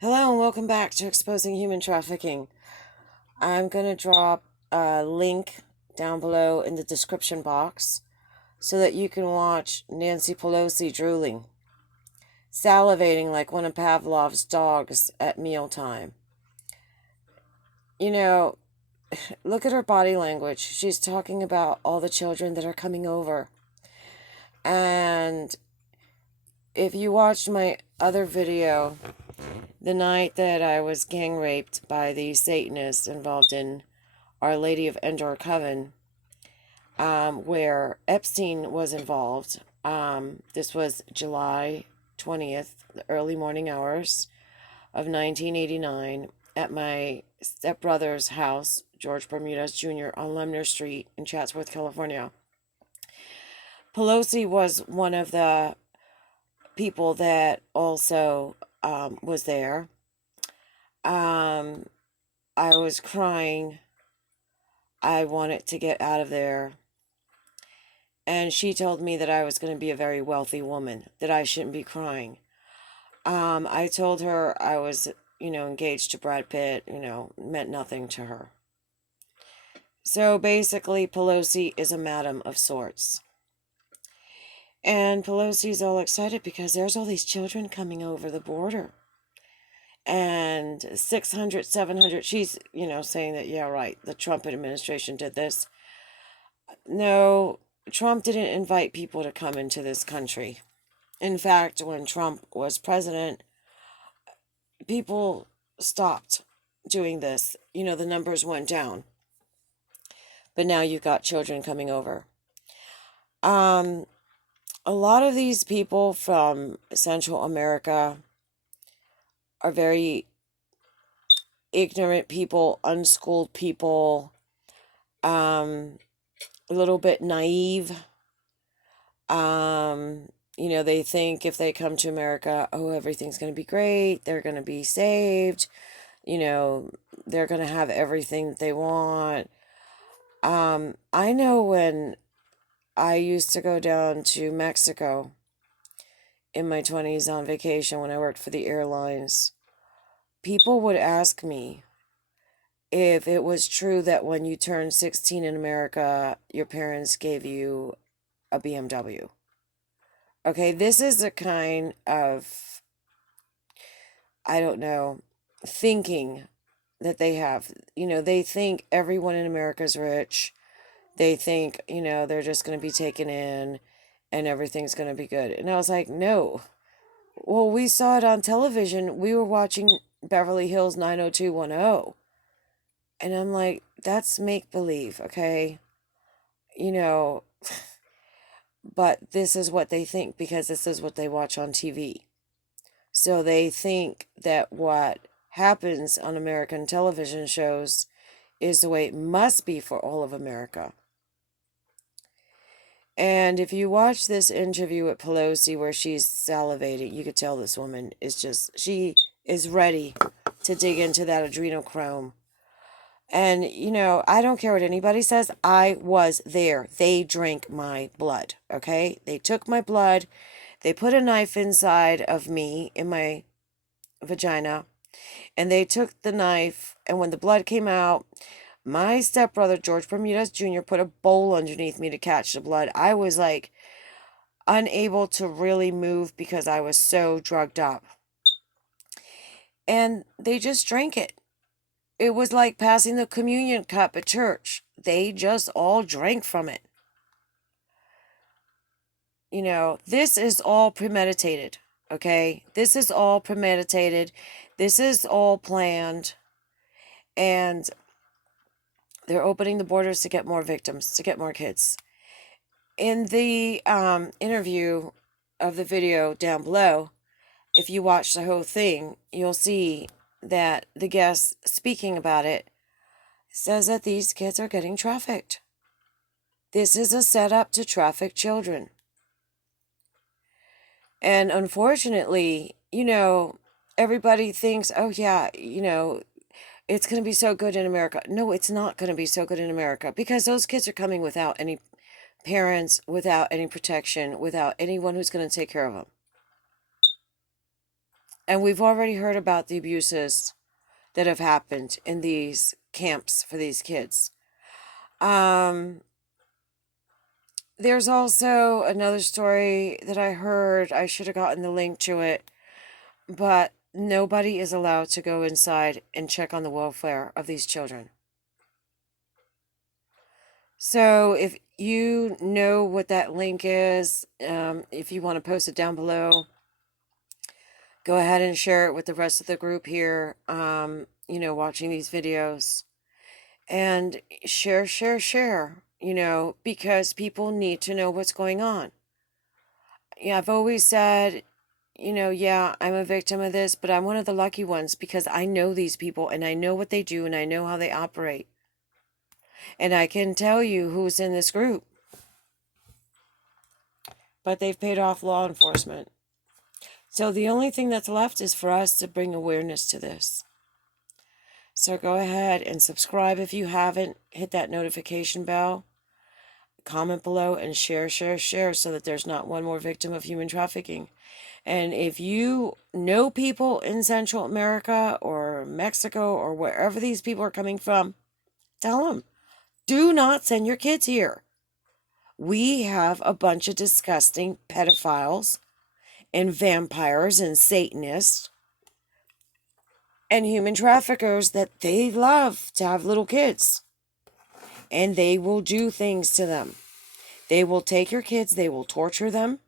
Hello and welcome back to Exposing Human Trafficking. I'm going to drop a link down below in the description box so that you can watch Nancy Pelosi drooling, salivating like one of Pavlov's dogs at mealtime. You know, look at her body language. She's talking about all the children that are coming over. And if you watched my other video, the night that I was gang raped by the Satanists involved in Our Lady of Endor Coven, where Epstein was involved. This was July 20th, the early morning hours of 1989, at my stepbrother's house, George Bermudez Jr., on Lemner Street in Chatsworth, California. Pelosi was one of the people that also was there. I was crying. I wanted to get out of there. And she told me that I was going to be a very wealthy woman, that I shouldn't be crying. I told her I was, engaged to Brad Pitt, meant nothing to her. So basically, Pelosi is a madam of sorts. And Pelosi's all excited because there's all these children coming over the border. And 600, 700, she's, saying that, yeah, right, the Trump administration did this. No, Trump didn't invite people to come into this country. In fact, when Trump was president, people stopped doing this. The numbers went down. But now you've got children coming over. A lot of these people from Central America are very ignorant people, unschooled people, a little bit naive. They think if they come to America, oh, everything's going to be great. They're going to be saved. They're going to have everything that they want. I know when I used to go down to Mexico in my 20s on vacation when I worked for the airlines, people would ask me if it was true that when you turned 16 in America, your parents gave you a BMW. Okay, this is a kind of, I don't know, thinking that they have. They think everyone in America is rich. They think, they're just going to be taken in and everything's going to be good. And I was like, no. Well, we saw it on television. We were watching Beverly Hills 90210. And I'm like, that's make believe, okay? You know, but this is what they think because this is what they watch on TV. So they think that what happens on American television shows is the way it must be for all of America. And if you watch this interview with Pelosi where she's salivating, you could tell this woman is she is ready to dig into that adrenochrome. And, I don't care what anybody says. I was there. They drank my blood, okay? They took my blood. They put a knife inside of me, in my vagina, and they took the knife, and when the blood came out, my stepbrother, George Bermudez Jr., put a bowl underneath me to catch the blood. I was like unable to really move because I was so drugged up. And they just drank it. It was like passing the communion cup at church. They just all drank from it. This is all premeditated, okay? This is all premeditated. This is all planned. And they're opening the borders to get more victims, to get more kids. In the interview of the video down below, if you watch the whole thing, you'll see that the guest speaking about it says that these kids are getting trafficked. This is a setup to traffic children. And unfortunately, everybody thinks, oh yeah, it's going to be so good in America. No, it's not going to be so good in America because those kids are coming without any parents, without any protection, without anyone who's going to take care of them. And we've already heard about the abuses that have happened in these camps for these kids. Um, there's also another story that I heard. I should have gotten the link to it, but nobody is allowed to go inside and check on the welfare of these children. So if you know what that link is, if you want to post it down below, go ahead and share it with the rest of the group here, watching these videos. And share, because people need to know what's going on. Yeah, I've always said, yeah, I'm a victim of this, but I'm one of the lucky ones because I know these people and I know what they do and I know how they operate. And I can tell you who's in this group. But they've paid off law enforcement. So the only thing that's left is for us to bring awareness to this. So go ahead and subscribe if you haven't. Hit that notification bell. Comment below and share so that there's not one more victim of human trafficking. And if you know people in Central America or Mexico or wherever these people are coming from, tell them, do not send your kids here. We have a bunch of disgusting pedophiles and vampires and Satanists and human traffickers that they love to have little kids. And they will do things to them. They will take your kids, they will torture them,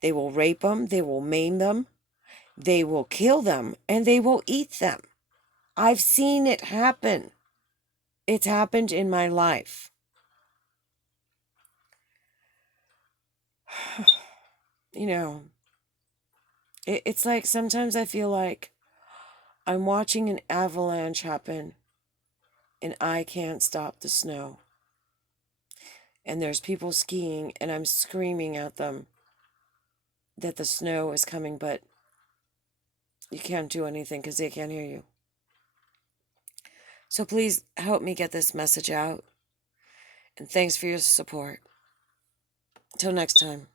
they will rape them, they will maim them, they will kill them, and they will eat them. I've seen it happen. It's happened in my life. It's like sometimes I feel like I'm watching an avalanche happen and I can't stop the snow. And there's people skiing and I'm screaming at them that the snow is coming, but you can't do anything because they can't hear you. So please help me get this message out. And thanks for your support. Till next time.